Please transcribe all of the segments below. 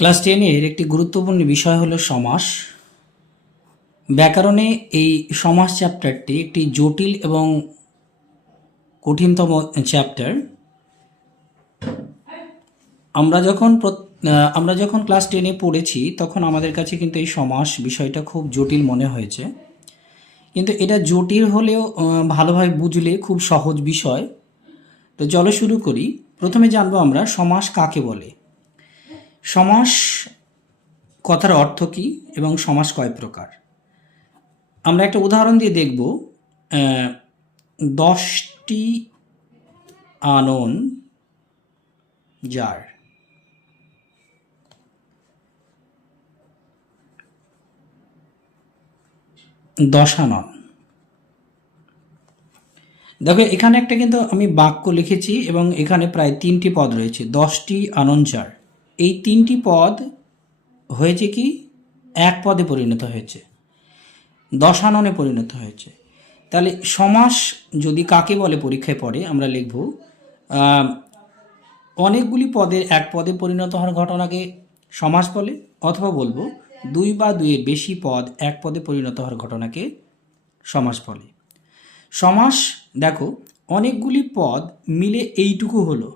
Class 10-এর একটি গুরুত্বপূর্ণ বিষয় হলো সমাস। ব্যাকরণে এই সমাস চ্যাপ্টারটি একটি জটিল এবং কঠিনতম চ্যাপ্টার। আমরা যখন ক্লাস 10-এ পড়েছি তখন আমাদের কাছে কিন্তু এই সমাস বিষয়টা খুব জটিল মনে হয়েছে, কিন্তু এটা জটিল হলেও ভালোভাবে বুঝলে খুব সহজ বিষয়। তো চলো শুরু করি। প্রথমে জানবো আমরা সমাস কাকে বলে, সমাস কথার অর্থ কী এবং সমাস কয় প্রকার। আমরা একটা উদাহরণ দিয়ে দেখব। 10টি আনন যার। দশানন। দেখো এখানে একটা কিন্তু আমি বাক্য লিখেছি এবং এখানে প্রায় 3টি পদ রয়েছে। 10টি আনন যার, এই 3টি পদ হয়েছে কি এক পদে পরিণত হয়েছে, দশাননে পরিণত হয়েছে। তাহলে সমাস যদি কাকে বলে পরীক্ষায় পড়ে আমরা লিখব অনেকগুলি পদের এক পদে পরিণত হওয়ার ঘটনাকে সমাস বলে, অথবা বলবো 2 বা 2-এর বেশি পদ এক পদে পরিণত হওয়ার ঘটনাকে সমাস বলে। সমাস দেখো অনেকগুলি পদ মিলে এইটুকু হলো,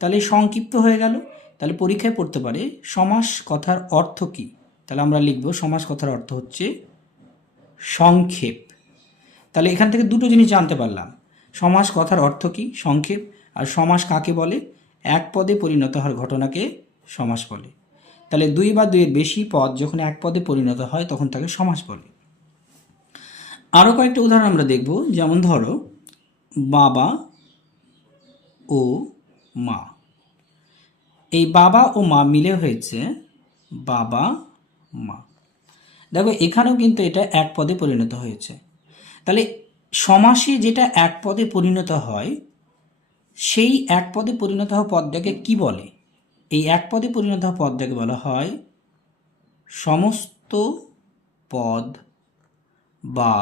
তাহলে সংক্ষিপ্ত হয়ে গেল। তাহলে পরীক্ষায় পড়তে পারে সমাস কথার অর্থ কী। তাহলে আমরা লিখব সমাস কথার অর্থ হচ্ছে সংক্ষেপ। তাহলে এখান থেকে দুটো জিনিস জানতে পারলাম, সমাস কথার অর্থ কী সংক্ষেপ, আর সমাস কাকে বলে এক পদে পরিণত হওয়ার ঘটনাকে সমাস বলে। তাহলে 2 বা 2-এর বেশি পদ যখন এক পদে পরিণত হয় তখন তাকে সমাস বলে। আরও কয়েকটা উদাহরণ আমরা দেখব, যেমন ধরো বাবা ও মা। এই বাবা ও মা মিলে হয়েছে বাবা মা। দেখো এখানেও কিন্তু এটা এক পদে পরিণত হয়েছে। তাহলে সমাসে যেটা এক পদে পরিণত হয় সেই এক পদে পরিণত হওয়া পদটাকে কি বলে? এই এক পদে পরিণত হওয়া পদটাকে বলা হয় সমস্ত পদ বা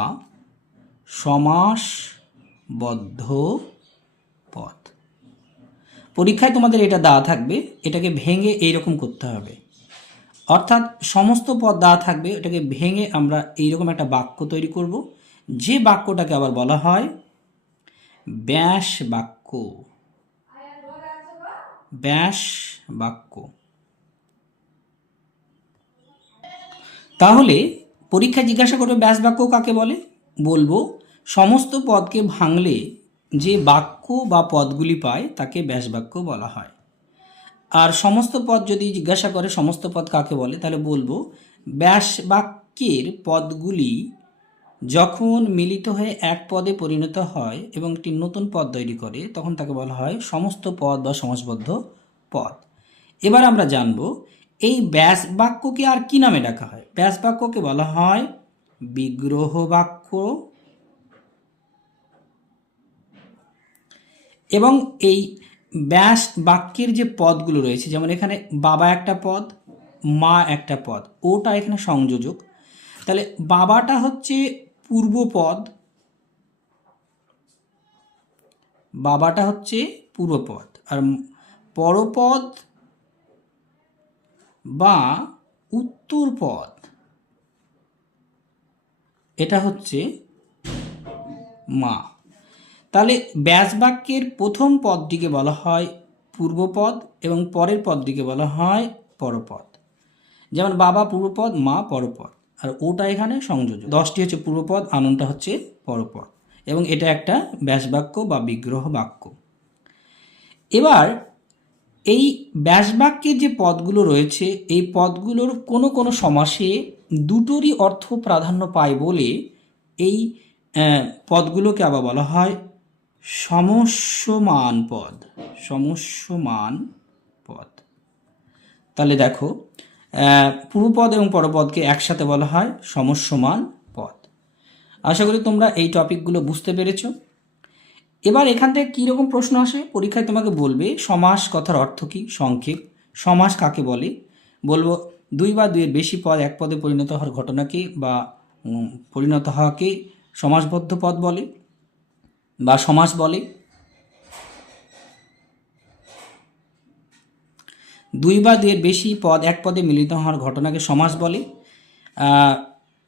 সমাসবদ্ধ পদ। পরীক্ষায় তোমাদের এটা দেওয়া থাকবে, এটাকে ভেঙে এইরকম করতে হবে। অর্থাৎ সমস্ত পদ দেওয়া থাকবে, এটাকে ভেঙে আমরা এইরকম একটা বাক্য তৈরি করব, যে বাক্যটাকে আবার বলা হয় ব্যাস বাক্য। ব্যাস বাক্য। তাহলে পরীক্ষা জিজ্ঞাসা করবে ব্যাস বাক্য কাকে বলে, বলবো সমস্ত পদকে ভাঙলে যে বাক্য বা পদগুলি পায় তাকে ব্যাস বাক্য বলা হয়। আর সমস্ত পদ যদি জিজ্ঞাসা করে সমস্ত পদ কাকে বলে, তাহলে বলবো ব্যাস বাক্যের পদগুলি যখন মিলিত হয়ে এক পদে পরিণত হয় এবং একটি নতুন পদ তৈরি করে তখন তাকে বলা হয় সমস্ত পদ বা সমাসবদ্ধ পদ। এবার আমরা জানব এই ব্যাস বাক্যকে আর কি নামে ডাকা হয়। ব্যাস বাক্যকে বলা হয় বিগ্রহ বাক্য, এবং এই ব্যাস বাক্যের যে পদগুলো রয়েছে, যেমন এখানে বাবা একটা পদ, মা একটা পদ, ওটা এখানে সংযোজক। তাহলে বাবাটা হচ্ছে পূর্বপদ, বাবাটা হচ্ছে পূর্বপদ, আর পরপদ বা উত্তরপদ এটা হচ্ছে মা। তাহলে ব্যাস বাক্যের প্রথম পদটিকে বলা হয় পূর্বপদ এবং পরের পদটিকে বলা হয় পরপদ। যেমন বাবা পূর্বপদ, মা পরপদ, আর ওটা এখানে সংযোজক। 10টি হচ্ছে পূর্বপদ, আননটা হচ্ছে পরপদ, এবং এটা একটা ব্যাস বাক্য বা বিগ্রহ বাক্য। এবার এই ব্যাস বাক্যের যে পদগুলো রয়েছে এই পদগুলোর কোনো কোনো সমাসে দুটোরই অর্থ প্রাধান্য পায় বলে এই পদগুলোকে আবার বলা হয় সমস্যমান পদ। সমস্যমান পদ। তাহলে দেখো পূর্বপদ এবং পরপদকে একসাথে বলা হয় সমস্যমান পদ। আশা করি তোমরা এই টপিকগুলো বুঝতে পেরেছ। এবার এখান থেকে কীরকম প্রশ্ন আসে, পরীক্ষায় তোমাকে বলবে সমাস কথার অর্থ কী সংক্ষেপ, সমাস কাকে বলে, বলবো 2 বা 2-এর বেশি পদ এক পদে পরিণত হওয়ার ঘটনাকে বা পরিণত হওয়াকে সমাসবদ্ধ পদ বলে বা সমাস বলে। দুই বা দুইয়ের বেশি পদ এক পদে মিলিত হওয়ার ঘটনাকে সমাস বলে।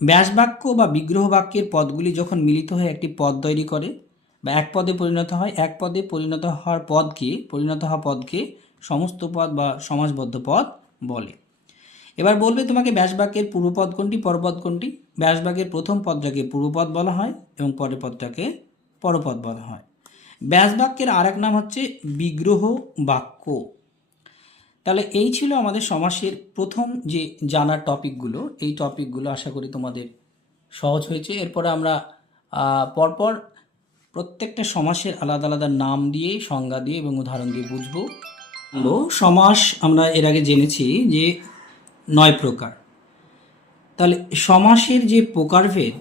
ব্যাসবাক্য বা বিগ্রহ বাক্যের পদগুলি যখন মিলিত হয়ে একটি পদ তৈরি করে বা এক পদে পরিণত হয়, এক পদে পরিণত হওয়া পদকে সমস্ত পদ বা সমাসবদ্ধ পদ বলে। এবার বলবে তোমাকে ব্যাসবাক্যের পূর্বপদ কোনটি, পরপদ কোনটি। ব্যাসবাক্যের প্রথম পদটাকে পূর্বপদ বলা হয় এবং পরের পদটাকে পরপদ বলা হয়। ব্যাসবাক্যের আর এক নাম হচ্ছে বিগ্রহ বাক্য। তাহলে এই ছিল আমাদের সমাসের প্রথম যে জানার টপিকগুলো। এই টপিকগুলো আশা করি তোমাদের সহজ হয়েছে। এরপরে আমরা পরপর প্রত্যেকটা সমাসের আলাদা আলাদা নাম দিয়ে, সংজ্ঞা দিয়ে এবং উদাহরণ দিয়ে বুঝবো। সমাস আমরা এর আগে জেনেছি যে 9 প্রকার। তাহলে সমাসের যে প্রকারভেদ,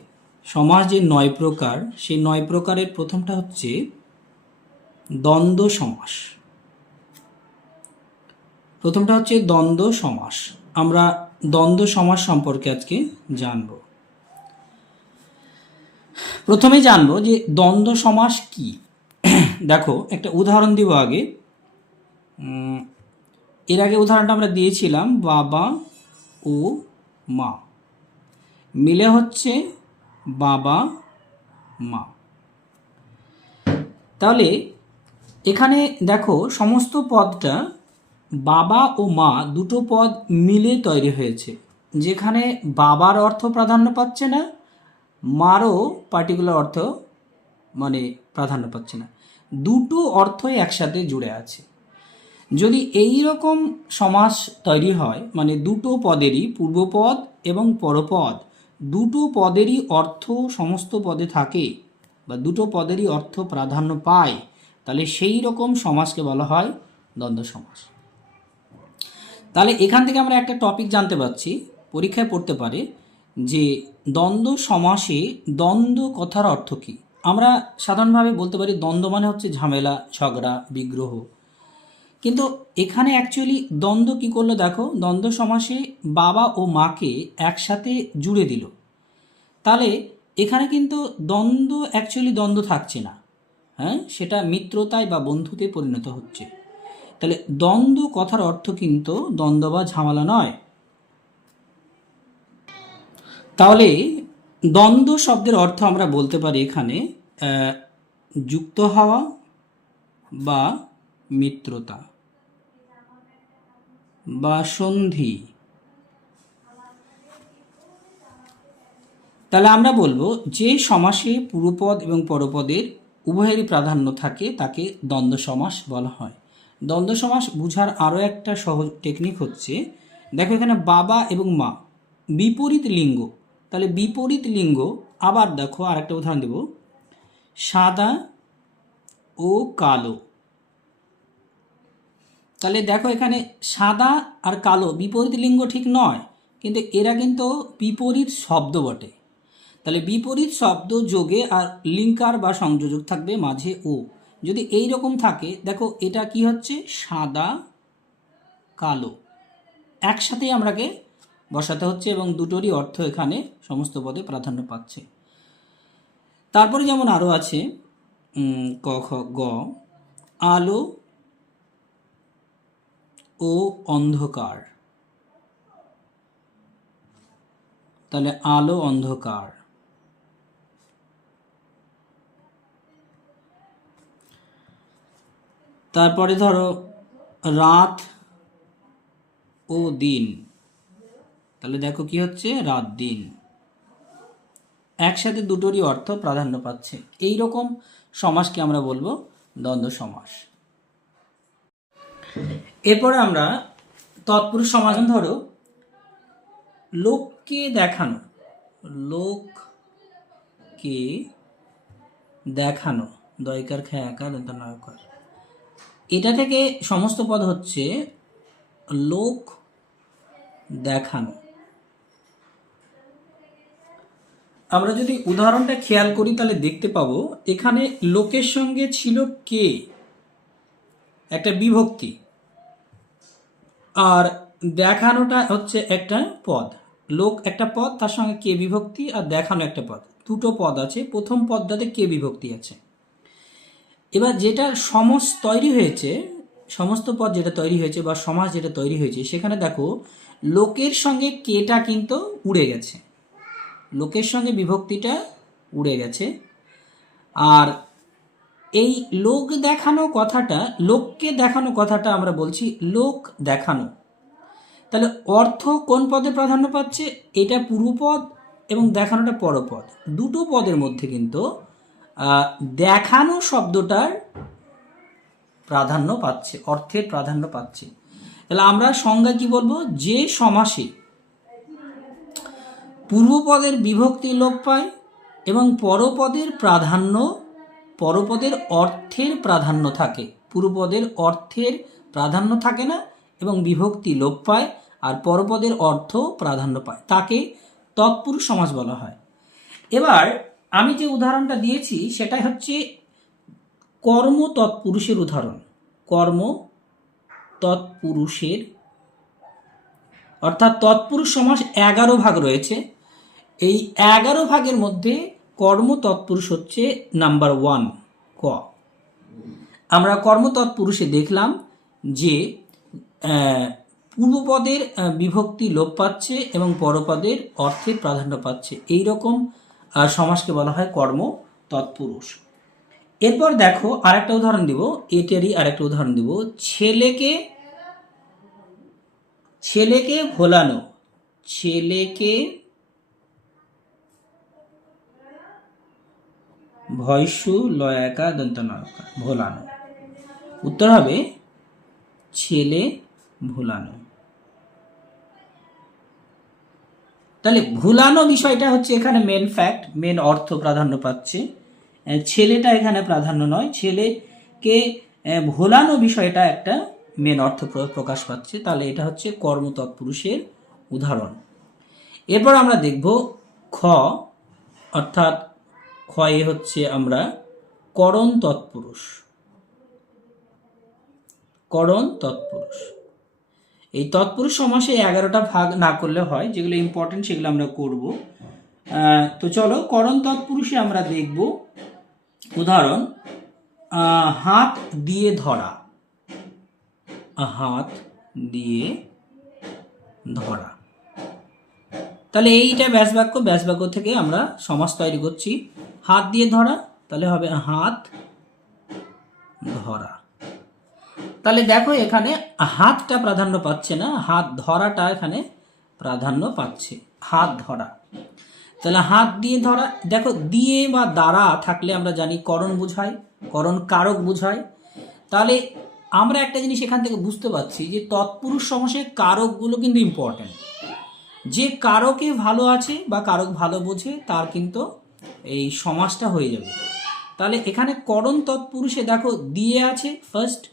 সমাস যে 9 প্রকার, সেই 9 প্রকারের প্রথমটা হচ্ছে দ্বন্দ্ব সমাস। প্রথমটা হচ্ছে দ্বন্দ্ব সমাস। আমরা দ্বন্দ্ব সমাস সম্পর্কে আজকে জানব। প্রথমে জানবো যে দ্বন্দ্ব সমাস কি। দেখো একটা উদাহরণ দিব আগে। এর আগে উদাহরণটা আমরা দিয়েছিলাম, বাবা ও মা মিলে হচ্ছে বাবা মা। তাহলে এখানে দেখো সমস্ত পদটা বাবা ও মা দুটো পদ মিলে তৈরি হয়েছে, যেখানে বাবার অর্থ প্রাধান্য পাচ্ছে না, মারও পার্টিকুলার অর্থ মানে প্রাধান্য পাচ্ছে না, দুটো অর্থই একসাথে জুড়ে আছে। যদি এই রকম সমাস তৈরি হয়, মানে দুটো পদেরই পূর্বপদ এবং পরপদ দুটো পদেরই অর্থ সমস্ত পদে থাকে বা দুটো পদেরই অর্থ প্রাধান্য পায়, তাহলে সেই রকম সমাসকে বলা হয় দ্বন্দ্ব সমাস। তাহলে এখান থেকে আমরা একটা টপিক জানতে পারছি, পরীক্ষায় পড়তে পারে যে দ্বন্দ্ব সমাসে দ্বন্দ্ব কথার অর্থ কী। আমরা সাধারণভাবে বলতে পারি দ্বন্দ্ব মানে হচ্ছে ঝামেলা, ঝগড়া, বিগ্রহ, কিন্তু এখানে অ্যাকচুয়ালি দ্বন্দ্ব কী করলো দেখো, দ্বন্দ্ব সমাসে বাবা ও মাকে একসাথে জুড়ে দিল। তাহলে এখানে কিন্তু দ্বন্দ্ব অ্যাকচুয়ালি দ্বন্দ্ব থাকছে না, হ্যাঁ, সেটা মিত্রতায় বা বন্ধুতে পরিণত হচ্ছে। তাহলে দ্বন্দ্ব কথার অর্থ কিন্তু দ্বন্দ্ব বা ঝামেলা নয়। তাহলে দ্বন্দ্ব শব্দের অর্থ আমরা বলতে পারি এখানে যুক্ত হওয়া বা মিত্রতা বা সন্ধি। তাহলে আমরা বলবো যে সমাসে পূর্বপদ এবং পরপদের উভয়েরই প্রাধান্য থাকে তাকে দ্বন্দ্ব সমাস বলা হয়। দ্বন্দ্ব সমাস বুঝার আরও একটা সহজ টেকনিক হচ্ছে, দেখো এখানে বাবা এবং মা বিপরীত লিঙ্গ। তাহলে বিপরীত লিঙ্গ, আবার দেখো আরেকটা উদাহরণ দেব, সাদা ও কালো। তাহলে দেখো এখানে সাদা আর কালো বিপরীত লিঙ্গ ঠিক নয়, কিন্তু এরা কিন্তু বিপরীত শব্দ বটে। তাহলে বিপরীত শব্দ যোগে আর লিঙ্কার বা সংযোজক থাকবে মাঝে ও। যদি এই রকম থাকে, দেখো এটা কি হচ্ছে, সাদা কালো একসাথেই আমরাকে বসাতে হচ্ছে এবং দুটোরই অর্থ এখানে সমস্ত পদে প্রাধান্য পাচ্ছে। তারপরে যেমন আরও আছে ক খ গ, আলো ও অন্ধকার। তাহলে আলো অন্ধকার। তারপরে ধরো রাত ও দিন। তাহলে দেখো কি হচ্ছে, রাত দিন একসাথে দুটোরই অর্থ প্রাধান্য পাচ্ছে। এই রকম সমাসকে আমরা বলবো দ্বন্দ্ব সমাস। এরপরে আমরা তৎপুরুষ সমাস। ধরো লোককে দেখানো, লোককে দেখানো, দয়কার খেয়াকার দন্তনয়কার, এটা থেকে সমস্ত পদ হচ্ছে লোক দেখানো। আমরা যদি উদাহরণটা খেয়াল করি তাহলে দেখতে পাবো এখানে লোকের সঙ্গে ছিল কে, একটা বিভক্তি, আর দেখানোটা হচ্ছে একটা পদ। লোক একটা পদ, তার সঙ্গে কে বিভক্তি, আর দেখানো একটা পদ, দুটো পদ আছে। প্রথম পদটাতে কে বিভক্তি আছে। এবার যেটা সমাস তৈরি হয়েছে সমস্ত পদ যেটা তৈরি হয়েছে বা সমাস যেটা তৈরি হয়েছে, সেখানে দেখো লোকের সঙ্গে কেটা কিন্তু উড়ে গেছে, লোকের সঙ্গে বিভক্তিটা উড়ে গেছে। আর এই লোক দেখানো কথাটা, লোককে দেখানো কথাটা আমরা বলছি লোক দেখানো। তাহলে অর্থ কোন পদে প্রাধান্য পাচ্ছে? এটা পূর্বপদ এবং দেখানোটা পরপদ। দুটো পদের মধ্যে কিন্তু দেখানো শব্দটার প্রাধান্য পাচ্ছে, অর্থের প্রাধান্য পাচ্ছে। তাহলে আমরা সংজ্ঞা কি বলবো? যে সমাসে পূর্বপদের বিভক্তি লোপ পায় এবং পরপদের প্রাধান্য, পরপদের অর্থের প্রাধান্য থাকে, পূর্বপদের অর্থের প্রাধান্য থাকে না এবং বিভক্তি লোপ পায় আর পরপদের অর্থ প্রাধান্য পায়, তাকে তৎপুরুষ সমাস বলা হয়। এবার আমি যে উদাহরণটা দিয়েছি সেটাই হচ্ছে কর্ম তৎপুরুষের উদাহরণ। কর্ম তৎপুরুষের, অর্থাৎ তৎপুরুষ সমাস 11 ভাগ রয়েছে। এই 11 ভাগের মধ্যে কর্ম তৎপুরুষ হচ্ছে নাম্বার 1, ক। আমরা কর্ম তৎপুরুষে দেখলাম যে পূর্বপদের বিভক্তি লোপ পাচ্ছে এবং পরপদের অর্থের প্রাধান্য পাচ্ছে, এই রকম সমাসকে বলা হয় কর্ম তৎপুরুষ। এরপর দেখো আরেকটা উদাহরণ দিব, এটারই আরেকটা উদাহরণ দিব। ছেলেকে, ছেলেকে ভোলানো, ছেলেকে ভয়সু লয়াকা দন্তনায়কা ভোলানো, উত্তর হবে ছেলে ভোলানো। তাহলে ভুলানো বিষয়টা হচ্ছে এখানে মেন ফ্যাক্ট, মেন অর্থ প্রাধান্য পাচ্ছে, ছেলেটা এখানে প্রাধান্য নয়। ছেলেকে ভোলানো বিষয়টা একটা মেন অর্থ প্রকাশ পাচ্ছে। তাহলে এটা হচ্ছে কর্ম তৎপুরুষের উদাহরণ। এরপর আমরা দেখব খ, অর্থাৎ ক্ষয়ে হচ্ছে আমরা করণ তৎপুরুষ, করণ তৎপুরুষ। এই তৎপুরুষ সমাসে 11টা ভাগ না করলে হয়, যেগুলো ইম্পর্টেন্ট সেগুলো আমরা করব। তো চলো করণ তৎপুরুষে আমরা দেখব উদাহরণ হাত দিয়ে ধরা, হাত দিয়ে ধরা। তাহলে এইটা ব্যাসবাক্য, ব্যাসবাক্য থেকে আমরা সমাস তৈরি করছি। হাত দিয়ে ধরা, তাহলে হবে হাত ধরা। তাহলে দেখো এখানে হাতটা প্রাধান্য পাচ্ছে না, হাত ধরাটা এখানে প্রাধান্য পাচ্ছে, হাত ধরা। তাহলে হাত দিয়ে ধরা, দেখো দিয়ে বা দ্বারা থাকলে আমরা জানি করণ বোঝায়, করণ কারক বোঝায়। তাহলে আমরা একটা জিনিস এখান থেকে বুঝতে পারছি যে তৎপুরুষ সমাসের কারকগুলো কিন্তু ইম্পর্টেন্ট। যে কারকে ভালো আছে বা কারক ভালো বোঝে তার কিন্তু এই সমাসটা হয়ে যাবে। তাহলে এখানে করণ তৎপুরুষে দেখো দিয়ে আছে ফার্স্ট,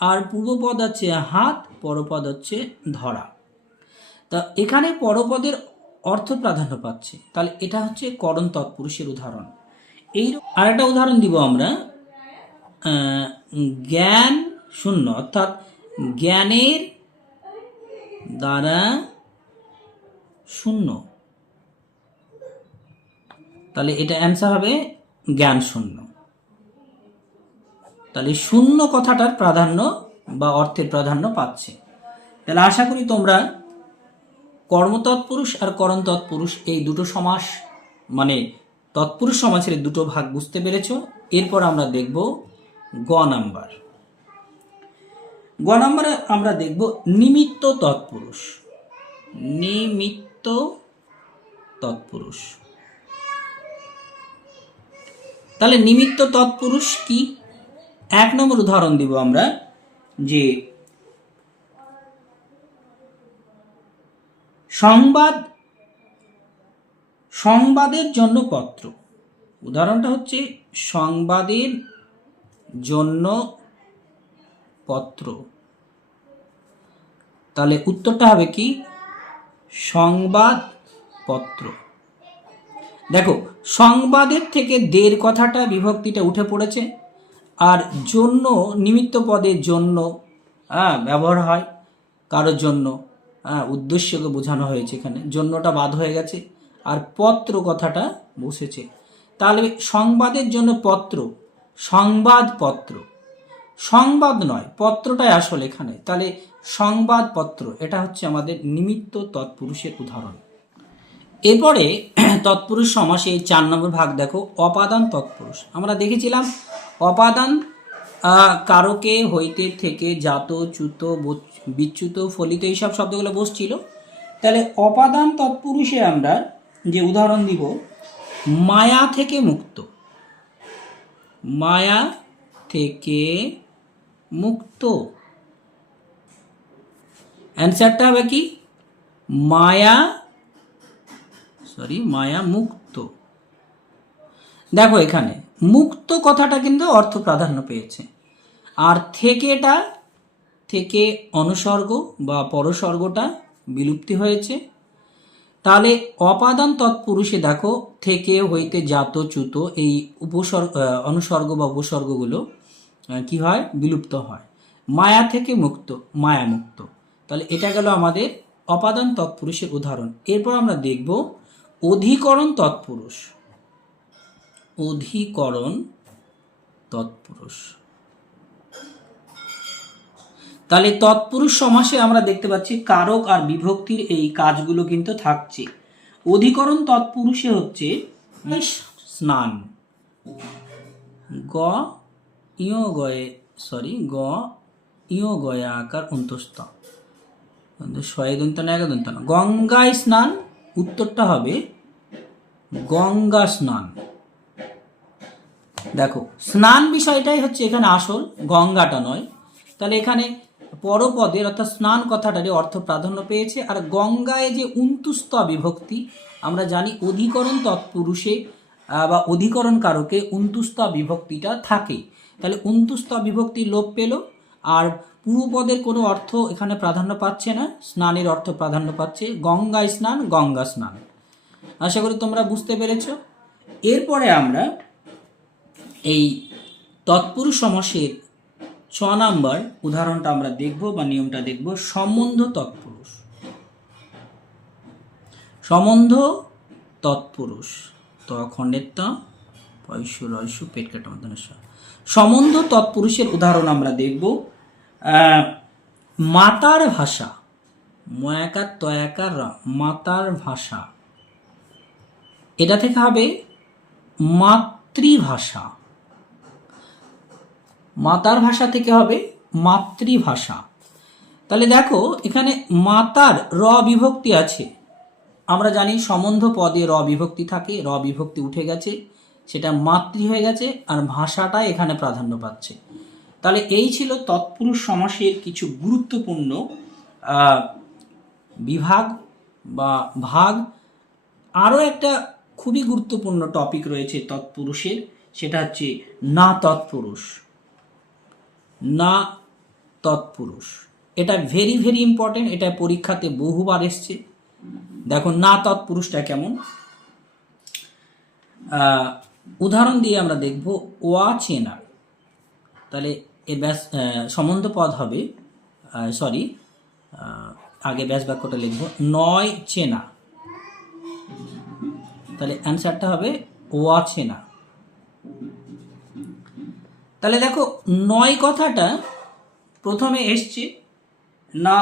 আর পূর্বপদ হচ্ছে হাত, পরপদ হচ্ছে ধরা। তা এখানে পরপদের অর্থ প্রাধান্য পাচ্ছে, তাহলে এটা হচ্ছে করণ তৎপুরুষের উদাহরণ। এই আরেকটা উদাহরণ দিব আমরা, জ্ঞান শূন্য, অর্থাৎ জ্ঞানের দ্বারা শূন্য। তাহলে এটা অ্যান্সার হবে জ্ঞান শূন্য। তাহলে শূন্য কথাটার প্রাধান্য বা অর্থের প্রাধান্য পাচ্ছে। তাহলে আশা করি তোমরা কর্মতৎপুরুষ আর করণ তৎপুরুষ এই দুটো সমাস, মানে তৎপুরুষ সমাসের দুটো ভাগ বুঝতে পেরেছ। এরপর আমরা দেখব গ নাম্বার। গ নাম্বারে আমরা দেখব নিমিত্ত তৎপুরুষ, নিমিত্ত তৎপুরুষ। তাহলে নিমিত্ত তৎপুরুষ কি? 1 নম্বর উদাহরণ দিব আমরা, যে সংবাদ, সংবাদের জন্য পত্র। উদাহরণটা হচ্ছে সংবাদের জন্য পত্র। তাহলে উত্তরটা হবে কি? সংবাদ পত্র। দেখো সংবাদের থেকে দের কথাটা বিভক্তিটা উঠে পড়েছে, আর জন্য নিমিত্ত পদের জন্য ব্যবহার হয় কারোর জন্য, উদ্দেশ্যকে বোঝানো হয়েছে, এখানে জন্যটা বাদ হয়ে গেছে আর পত্র কথাটা বসেছে। তাহলে সংবাদের জন্য পত্র, সংবাদপত্র। সংবাদ নয়, পত্রটাই আসল এখানে। তাহলে সংবাদপত্র, এটা হচ্ছে আমাদের নিমিত্ত তৎপুরুষের উদাহরণ। এরপরে তৎপুরুষ সমাসে 4 নম্বর ভাগ দেখো, অপাদান তৎপুরুষ। আমরা দেখেছিলাম অপাদান কারকে, হইতে, থেকে, জাত, চ্যুত, বিচ্যুত, ফলিত, এইসব শব্দগুলো বসছিল। তাহলে অপাদান তৎপুরুষে আমরা যে উদাহরণ দিব, মায়া থেকে মুক্ত। মায়া থেকে মুক্ত, অ্যান্সারটা হবে কি? মায়া মুক্ত। দেখো এখানে মুক্ত কথাটা কিন্তু অর্থ প্রাধান্য পেয়েছে, আর থেকেটা, থেকে অনুসর্গ বা পরসর্গটা বিলুপ্তি হয়েছে। তাহলে অপাদান তৎপুরুষে দেখো থেকে, হইতে, জাত, চ্যুত এই অনুসর্গ বা উপসর্গগুলো কি হয়? বিলুপ্ত হয়। মায়া থেকে মুক্ত, মায়া মুক্ত। তাহলে এটা গেল আমাদের অপাদান তৎপুরুষের উদাহরণ। এরপর আমরা দেখব অধিকরণ তৎপুরুষ। অধিকরণ তৎপুরুষ। তাহলে তৎপুরুষ সমাসে আমরা দেখতে পাচ্ছি কারক আর বিভক্তির এই কাজগুলো কিন্তু থাকছে। অধিকরণ তৎপুরুষে হচ্ছে স্নান, গ ইয় গয়ে, গ ইয় গয়া আকার অন্তস্থ, শয়ে দন্ত না, এক দন্ত না। গঙ্গায় স্নান, উত্তরটা হবে গঙ্গা স্নান। দেখো স্নান বিষয়টাই হচ্ছে এখানে আসল, গঙ্গাটা নয়। তাহলে এখানে পরপদের অর্থাৎ স্নান কথাটারই অর্থ প্রাধান্য পেয়েছে। আর গঙ্গায় যে উন্তুস্ত বিভক্তি, আমরা জানি অধিকরণ তৎপুরুষে বা অধিকরণ কারকে উন্তুস্ত বিভক্তিটা থাকে। তাহলে উন্তুস্ত বিভক্তি লোপ পেল, আর পূর্বপদের কোনো অর্থ এখানে প্রাধান্য পাচ্ছে না, স্নানের অর্থ প্রাধান্য পাচ্ছে। গঙ্গায় স্নান, গঙ্গা স্নান। আশা করি তোমরা বুঝতে পেরেছ। এরপরে আমরা এই তৎপুরুষ সমাসের 6 নম্বর উদাহরণটা আমরা দেখব বা নিয়মটা দেখব, সম্বন্ধ তৎপুরুষ। সম্বন্ধ তৎপুরুষ, খণ্ডের ত, পয়সু রয়সু, পেট কাটা মধ্যে। সম্বন্ধ তৎপুরুষের উদাহরণ আমরা দেখব মাতার ভাষা, ময়াকার তয়াকার, মাতার ভাষা। এটা থেকে হবে মাতৃভাষা। মাতার ভাষা থেকে হবে মাতৃভাষা। তাহলে দেখো এখানে মাতার র বিভক্তি আছে। আমরা জানি সম্বন্ধ পদে র বিভক্তি থাকে, র বিভক্তি উঠে গেছে, সেটা মাতৃ হয়ে গেছে, আর ভাষাটা এখানে প্রাধান্য পাচ্ছে। তাহলে এই ছিল তৎপুরুষ সমাসের কিছু গুরুত্বপূর্ণ বিভাগ বা ভাগ। আরও একটা খুবই গুরুত্বপূর্ণ টপিক রয়েছে তৎপুরুষের, সেটা হচ্ছে না তৎপুরুষ। না তৎপুরুষ, এটা ভেরি ভেরি ইম্পর্টেন্ট, এটা পরীক্ষাতে বহুবার এসছে। দেখো না তৎপুরুষটা কেমন, উদাহরণ দিয়ে আমরা দেখব। ওয়া চেনা, তাহলে এর সম্বন্ধ পদ হবে, আগে ব্যাস বাক্যটা লিখব, নয় চেনা। তাহলে অ্যান্সারটা হবে ওয়া চেনা। তাহলে দেখো নয় কথাটা প্রথমে এসছে না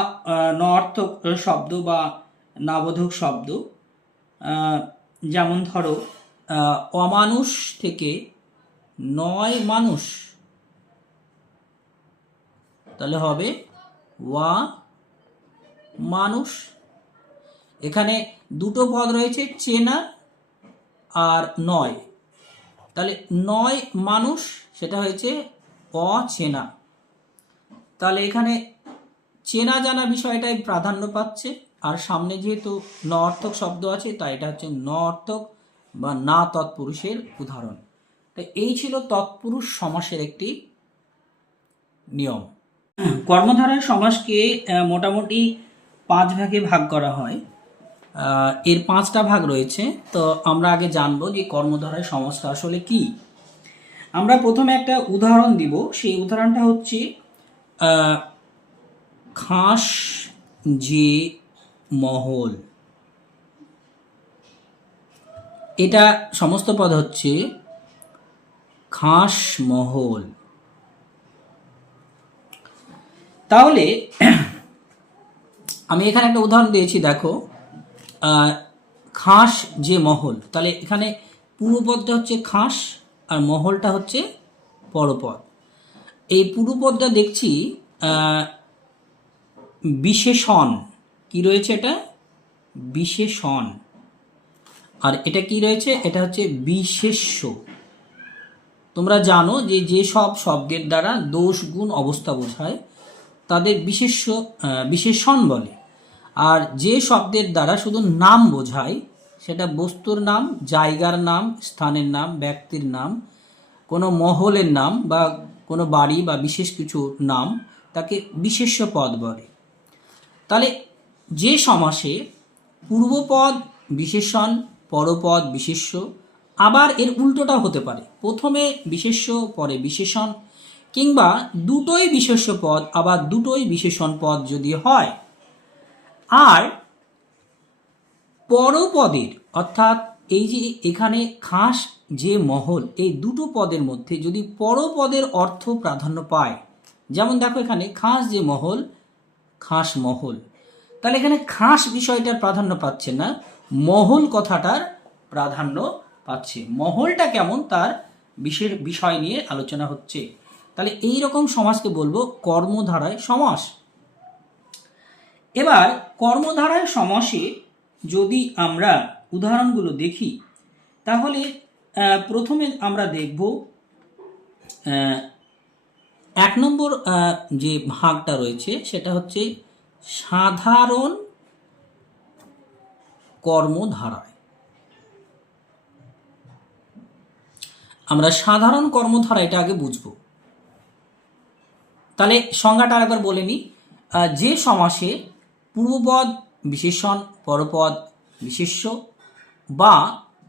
অর্থক শব্দ বা নাবোধক শব্দ, যেমন ধরো অমানুষ থেকে নয় মানুষ, তাহলে হবে ওয়া মানুষ। এখানে দুটো পদ রয়েছে, চেনা আর নয়, তাহলে নয় মানুষ, সেটা হয়েছে অচেনা। তাহলে এখানে চেনা জানা বিষয়টাই প্রাধান্য পাচ্ছে, আর সামনে যেহেতু ন অর্থক শব্দ আছে, তাই এটা হচ্ছে ন অর্থক বা না তৎপুরুষের উদাহরণ। তাই এই ছিল তৎপুরুষ সমাসের একটি নিয়ম। কর্মধারয় সমাসকে মোটামুটি 5 ভাগে ভাগ করা হয়। এর 5টা ভাগ রয়েছে। তো আমরা আগে জানবো যে কর্মধারয় সমাসটা আসলে কি। আমরা প্রথমে একটা উদাহরণ দিব, সেই উদাহরণটা হচ্ছে খাস যে মহল। এটা সমস্ত পদ হচ্ছে খাস মহল। তাহলে আমি এখানে একটা উদাহরণ দিয়েছি, দেখো খাস যে মহল, তাহলে এখানে পূর্বপদটা হচ্ছে খাস আর মহলটা হচ্ছে পরপদ। এই পূর্বপদটা দেখছি বিশেষণ কি রয়েছে, এটা বিশেষণ, আর এটা কি রয়েছে, এটা হচ্ছে বিশেষ্য। তোমরা জানো যে যে সব শব্দের দ্বারা দোষ গুণ অবস্থা বোঝায় তাদের বিশেষণ বলে, আর যে শব্দের দ্বারা শুধু নাম বোঝায়, সেটা বস্তুর নাম, জায়গার নাম, স্থানের নাম, ব্যক্তির নাম, কোনো মহলের নাম বা কোনো বাড়ি বা বিশেষ কিছু নাম, তাকে বিশেষ্য পদ বলে। তাহলে যে সমাসে পূর্বপদ বিশেষণ, পরপদ বিশেষ্য, আবার এর উল্টোটা হতে পারে, প্রথমে বিশেষ্য পরে বিশেষণ, কিংবা দুটোই বিশেষ্য পদ আবার দুটোই বিশেষণ পদ যদি হয়, আর পরপদের অর্থাৎ এই যে এখানে খাস যে মহল, এই দুটো পদের মধ্যে যদি পরপদের অর্থ প্রাধান্য পায়, যেমন দেখো এখানে খাস যে মহল, খাস মহল, তাহলে এখানে খাস বিষয়টার প্রাধান্য পাচ্ছে না, মহল কথাটার প্রাধান্য পাচ্ছে। মহলটা কেমন তার বিষয় নিয়ে আলোচনা হচ্ছে। তাহলে এই রকম সমাসকে বলবো কর্মধারায় সমাস। এবার কর্মধারায় সমাসে যদি আমরা উদাহরণগুলো দেখি, তাহলে প্রথমে আমরা দেখব 1 নম্বর যে ভাগটা রয়েছে সেটা হচ্ছে সাধারণ কর্মধারায়। আমরা সাধারণ কর্মধারা এটা আগে বুঝব। তাহলে সংজ্ঞাটা আরেকবার বলে নিই। যে সমাসে পূর্বপদ বিশেষণ পরপদ বিশেষ্য, বা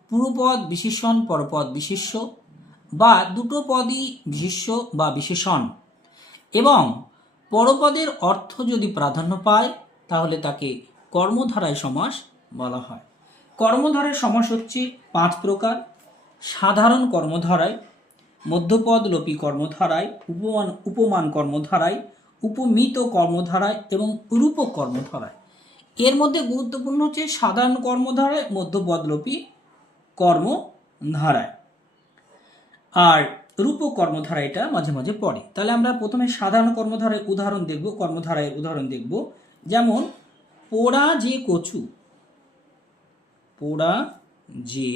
পূর্বপদ বিশেষণ পরপদ বিশেষ্য, বা দুটো পদই বিশেষ্য বা বিশেষণ, এবং পরপদের অর্থ যদি প্রাধান্য পায়, তাহলে তাকে কর্মধারায় সমাস বলা হয়। কর্মধারায় সমাস হচ্ছে 5 প্রকার: সাধারণ কর্মধারায়, মধ্যপদ লোপী কর্মধারায়, উপমান কর্মধারায়, উপমিত কর্মধারায় এবং রূপক কর্মধারায়। এর মধ্যে গুরুত্বপূর্ণ হচ্ছে সাধারণ কর্মধারায়, মধ্যপদ লোপী কর্মধারায়, আর রূপক কর্মধারা এটা মাঝে মাঝে পড়ে। তাহলে আমরা প্রথমে সাধারণ কর্মধারায় উদাহরণ দেখব, কর্মধারায় উদাহরণ দেখব। যেমন পোড়া যে কচু, পোড়া যে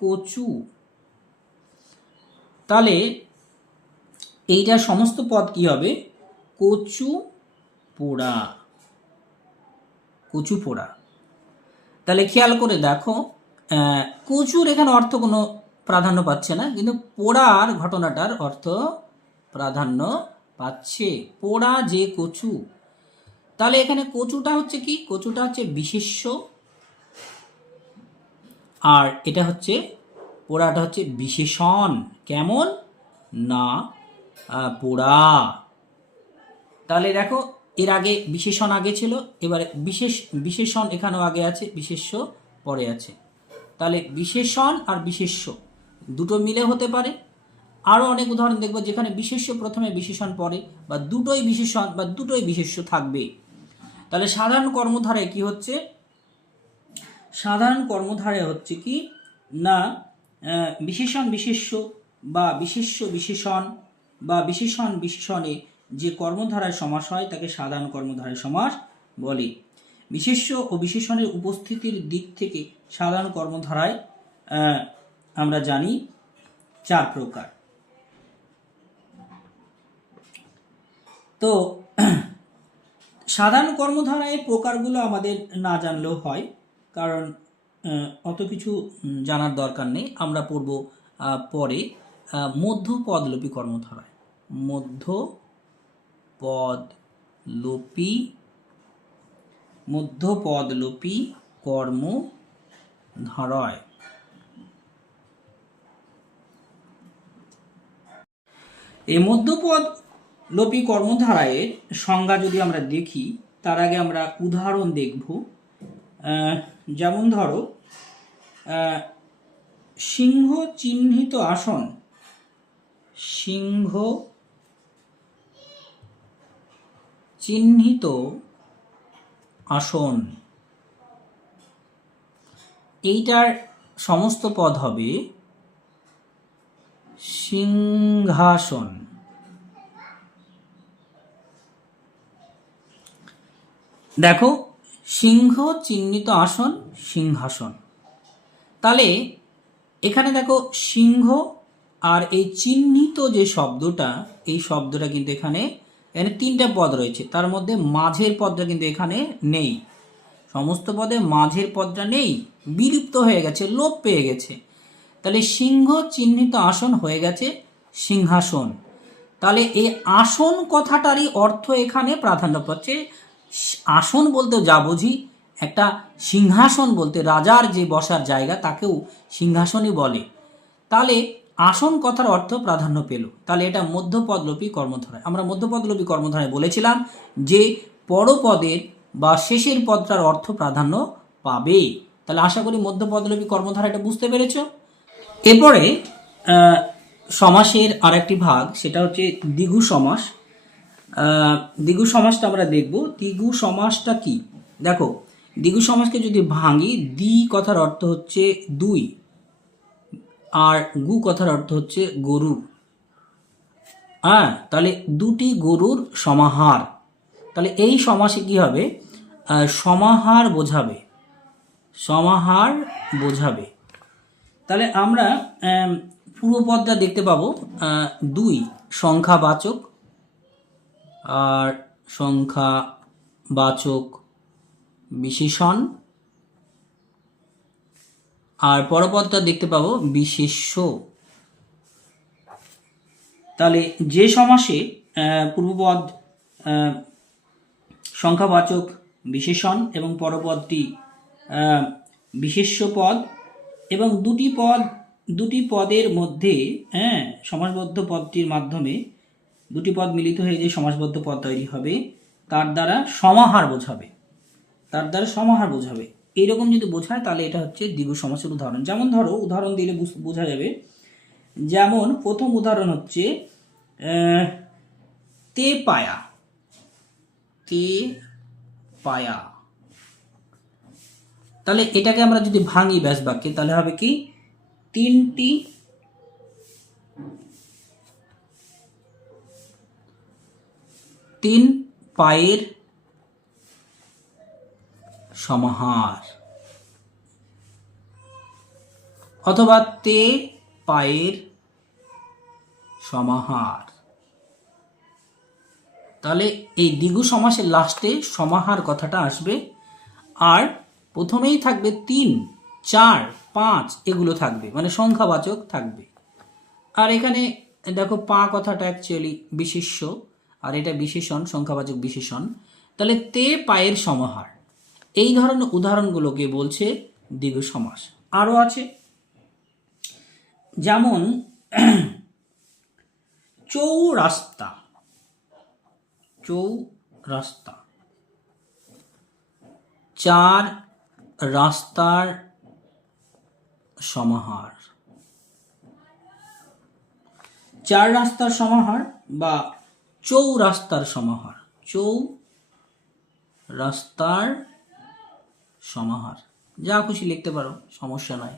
কচু, তাহলে এইটার সমস্ত পদ কি হবে? কচু পোড়া, কচু পোড়া। তাহলে খেয়াল করে দেখো, কচুর এখানে অর্থ কোনো প্রাধান্য পাচ্ছে না, কিন্তু পোড়ার ঘটনাটার অর্থ প্রাধান্য পাচ্ছে। পোড়া যে কচু, তাহলে এখানে কচুটা হচ্ছে কি? কচুটা হচ্ছে বিশেষ্য, আর এটা হচ্ছে পোড়াটা হচ্ছে বিশেষণ। কেমন না? পোড়া। তাহলে দেখো এর আগে বিশেষণ আগে ছিল, এবারে বিশেষণ এখানেও আগে আছে, বিশেষ্য পরে আছে। তাহলে বিশেষণ আর বিশেষ্য দুটো মিলে হতে পারে। আরও অনেক উদাহরণ দেখব যেখানে বিশেষ্য প্রথমে বিশেষণ পরে, বা দুটোই বিশেষণ বা দুটোই বিশেষ্য থাকবে। তাহলে সাধারণ কর্মধারায় কি হচ্ছে? সাধারণ কর্মধারায় হচ্ছে কি না, বিশেষণ বিশেষ্য বা বিশেষ্য বিশেষণ বা বিশেষণ বিশেষণে যে কর্মধারায় সমাস হয় তাকে সাধারণ কর্মধারায় সমাস বলে। বিশেষ্য ও বিশেষণের উপস্থিতির দিক থেকে সাধারণ কর্মধারায় আমরা জানি 4 প্রকার। তো সাধারণ কর্মধারায় প্রকারগুলো আমাদের না জানলেও হয়, কারণ অত কিছু জানার দরকার নেই। আমরা পড়ব পরে মধ্যপদলোপী কর্মধারায়। মধ্যপদলোপী কর্মধারায়। এই মধ্যপদলোপী কর্মধারায়ের সংজ্ঞা যদি আমরা দেখি, তার আগে আমরা উদাহরণ দেখব। যেমন ধরো সিংহ চিহ্নিত আসন, সিংহ চিহ্নিত আসন, এইটার সমস্ত পদ হবে সিংহাসন। দেখো, সিংহ চিহ্নিত আসন, সিংহাসন। তাহলে এখানে দেখো সিংহ আর এই চিহ্নিত যে শব্দটা, এই শব্দটা কিন্তু এখানে তিনটা পদ রয়েছে, তার মধ্যে মাঝের পদটা কিন্তু এখানে নেই। সমস্ত পদে মাঝের পদটা নেই, বিলুপ্ত হয়ে গেছে, লোপ পেয়ে গেছে। তাহলে সিংহ চিহ্নিত আসন হয়ে গেছে সিংহাসন। তাহলে এই আসন কথাটারই অর্থ এখানে প্রাধান্য পাচ্ছে। আসন বলতে যা বুঝি, একটা সিংহাসন বলতে রাজার যে বসার জায়গা তাকেও সিংহাসনই বলে। তাহলে আসন কথার অর্থ প্রাধান্য পেল। তাহলে এটা মধ্যপদলোপী কর্মধারয়। আমরা মধ্যপদলোপী কর্মধারয় বলেছিলাম যে পরপদের বা শেষের পদটার অর্থ প্রাধান্য পাবে। তাহলে আশা করি মধ্যপদলোপী কর্মধারয়টা বুঝতে পেরেছ। এরপরে সমাসের আরেকটি ভাগ, সেটা হচ্ছে দ্বিগু সমাস। দ্বিগু সমাসটা আমরা দেখব। দ্বিগু সমাসটা কি? দেখো, দ্বিগু সমাসকে যদি ভাঙি, দ্বি কথার অর্থ হচ্ছে দুই, আর গু কথার অর্থ হচ্ছে গরু। হ্যাঁ, তাহলে দুটি গরুর সমাহার। তাহলে এই সমাসে কি হবে? সমাহার বোঝাবে, সমাহার বোঝাবে। তাহলে আমরা পূর্বপদটা দেখতে পাবো, দুই সংখ্যাবাচক, আর সংখ্যাবাচক বিশেষণ, আর পরপদটা দেখতে পাবো বিশেষ্য। তাহলে যে সমাসে পূর্বপদ সংখ্যাবাচক বিশেষণ এবং পরপদটি বিশেষ্য পদ, এবং দুটি পদের মধ্যে সমাসবদ্ধ পদটির মাধ্যমে দুটি পদ মিলিত হয়ে যে সমাসবদ্ধ পদ তৈরি হবে, তার দ্বারা সমাহার বোঝাবে, তার দ্বারা সমাহার বোঝাবে। এইরকম যদি বোঝায় তাহলে এটা হচ্ছে দ্বিগু সমাসের উদাহরণ। যেমন ধরো, উদাহরণ দিলে বোঝা যাবে। যেমন প্রথম উদাহরণ হচ্ছে তে পায়া, তে পায়া। তাহলে এটাকে আমরা যদি ভাঙি ব্যাস বাক্যে, তাহলে হবে কি? তিন পায়ের সমাহার, অথবা তে পায়ের সমাহার। তাহলে এই দ্বিগু সমাসের লাস্টে সমাহার কথাটা আসবে, আর প্রথমেই থাকবে 3, 4, 5 এগুলো থাকবে, মানে সংখ্যাবাচক থাকবে। আর এখানে দেখো পা কথাটা অ্যাকচুয়ালি বিশেষ্য, আর এটা বিশেষণ, সংখ্যাবাচক বিশেষণ। তাহলে তে পায়ের সমাহার, এই ধরনের উদাহরণগুলোকে বলছে দ্বিগু সমাস। আরও আছে, যেমন চৌরাস্তা, চৌরাস্তা, চার রাস্তার সমাহার। চার রাস্তার সমাহার বা চৌরাস্তার সমাহার, চৌরাস্তার সমাহার, যা খুশি লিখতে পারো, সমস্যা নাই।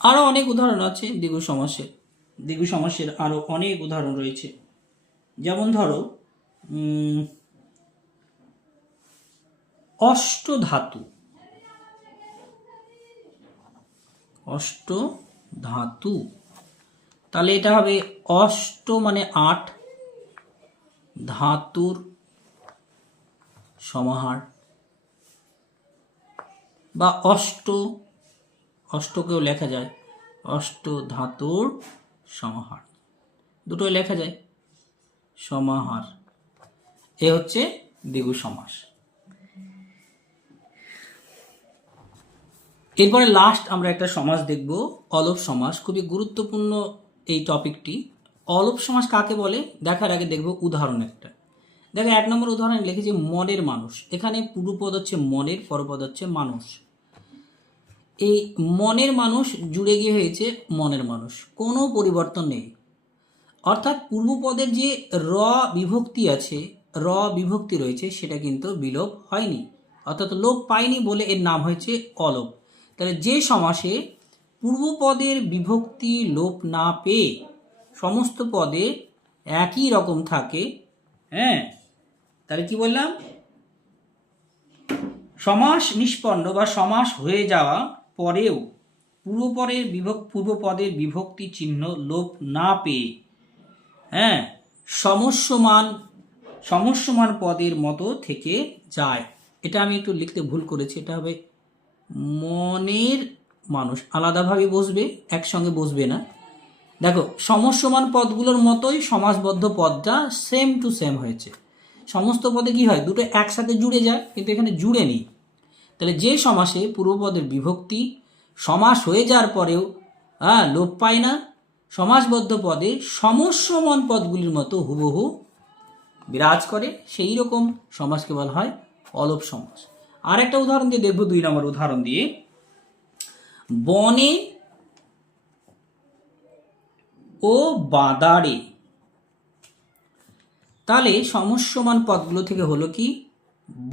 আরো অনেক উদাহরণ আছে দ্বিগু সমাসের। দ্বিগু সমাসের আরো অনেক উদাহরণ রয়েছে। যেমন ধরো অষ্টধাতু, অষ্টধাতু। তাহলে এটা হবে অষ্ট মানে 8, ধাতুর সমাহার, বা অষ্টকেও লেখা যায় অষ্ট ধাতুর সমাহার, দুটোই লেখা যায় সমাহার। এ হচ্ছে দ্বিগু সমাস। এরপরে লাস্ট আমরা একটা সমাস দেখব, অলপ সমাস। খুবই গুরুত্বপূর্ণ এই টপিকটি। অলপ সমাস কাকে বলে দেখার আগে দেখব উদাহরণ একটা। দেখো 1 নম্বর উদাহরণ লিখেছি মনের মানুষ। এখানে পূর্বপদ হচ্ছে মনের, পরপদ হচ্ছে মানুষ। এই মনের মানুষ জুড়ে গিয়ে হয়েছে মনের মানুষ, কোনো পরিবর্তন নেই। অর্থাৎ পূর্বপদের যে র বিভক্তি আছে, র বিভক্তি রয়েছে, সেটা কিন্তু বিলোপ হয়নি, অর্থাৎ লোপ পায়নি বলে এর নাম হয়েছে অলোপ। তাহলে যে সমাসে পূর্বপদের বিভক্তি লোপ না পেয়ে সমস্ত পদে একই রকম থাকে, হ্যাঁ, তাহলে কি বললাম, সমাস নিষ্পন্ন বা সমাস হয়ে যাওয়া পরেও পূর্বপদের বিভক্তি চিহ্ন লোপ না পেয়ে, হ্যাঁ, সমস্যমান পদের মতো থেকে যায়। এটা আমি একটু লিখতে ভুল করেছি, এটা হবে মনের মানুষ, আলাদাভাবে বসবে, একসঙ্গে বসবে না। দেখো, সমস্যমান পদগুলোর মতোই সমাসবদ্ধ পদটা সেম টু সেম হয়েছে। সমস্ত পদে কি হয়, দুটো একসাথে জুড়ে যায়, কিন্তু এখানে জুড়ে নেই। তাহলে যে সমাসে পূর্বপদের বিভক্তি সমাস হয়ে যাওয়ার পরেও লোপ পায় না, সমাসবদ্ধ পদে সমস্যমান পদগুলির মতো হুবহু বিরাজ করে, সেই রকম সমাসকে বলা হয় অলোপ সমাস। আর একটা উদাহরণ দিয়ে দেখব, 2 নম্বর উদাহরণ দিয়ে, বনে ও বাদারে। তাহলে সমস্যমান পদগুলো থেকে হলো কি,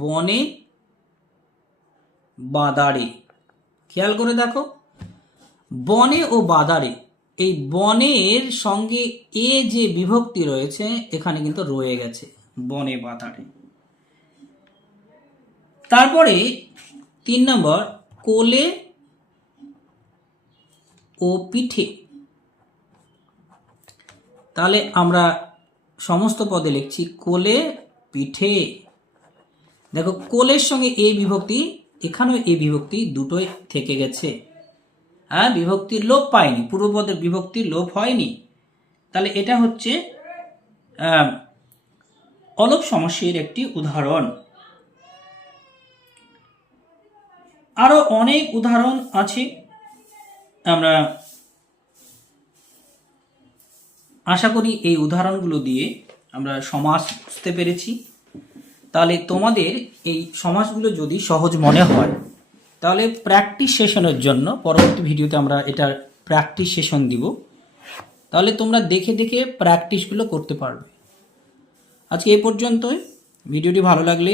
বনে বাদারে। খেয়াল করে দেখো, বনে ও বাদারে, এই বনের সঙ্গে এ যে বিভক্তি রয়েছে এখানে কিন্তু রয়ে গেছে, বনে বাদারে। তারপরে 3 নম্বর, কোলে ও পিঠে। তাহলে আমরা সমস্ত পদে লিখছি কোলে পিঠে। দেখো, কোলের সঙ্গে এ বিভক্তি, এখানেও এ বিভক্তি দুটোই থেকে গেছে, হ্যাঁ, বিভক্তির লোপ পায়নি, পূর্বপদের বিভক্তির লোপ হয়নি। তাহলে এটা হচ্ছে অলোপ সমাসের একটি উদাহরণ। আরো অনেক উদাহরণ আছে, আমরা আশা করি এই উদাহরণগুলো দিয়ে আমরা সমাস বুঝতে পেরেছি। তাহলে তোমাদের এই সমাসগুলো যদি সহজ মনে হয়, তাহলে প্র্যাকটিস সেশনের জন্য পরবর্তী ভিডিওতে আমরা এটার প্র্যাকটিস সেশন দিব, তাহলে তোমরা দেখে দেখে প্র্যাকটিসগুলো করতে পারবে। আজকে এই পর্যন্তই। ভিডিওটি ভালো লাগলে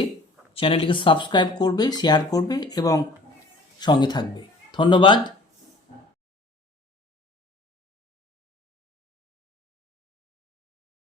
চ্যানেলটিকে সাবস্ক্রাইব করবে, শেয়ার করবে এবং সঙ্গে থাকবে। ধন্যবাদ।